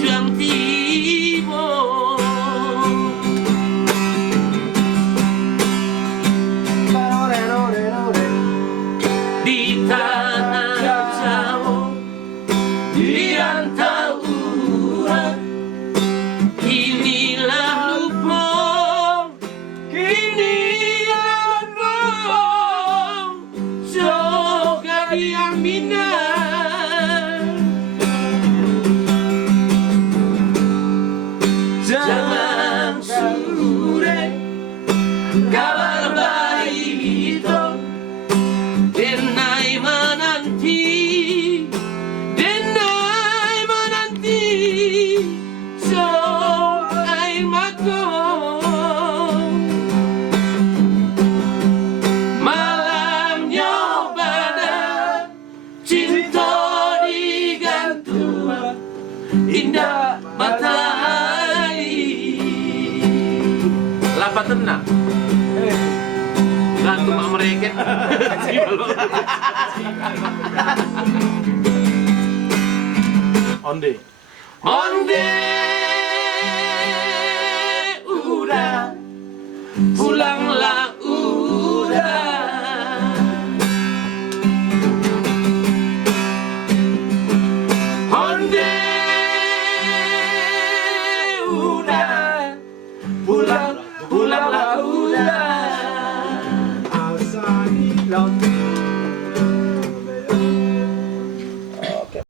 jam tiba di tanah Jawa di antauran inilah lupa soga diaminan zaman sore kabar baik itu denai menanti so ai mako malamnya pada cinta digantung indah matahari lapa tenang gantung mak mereka onde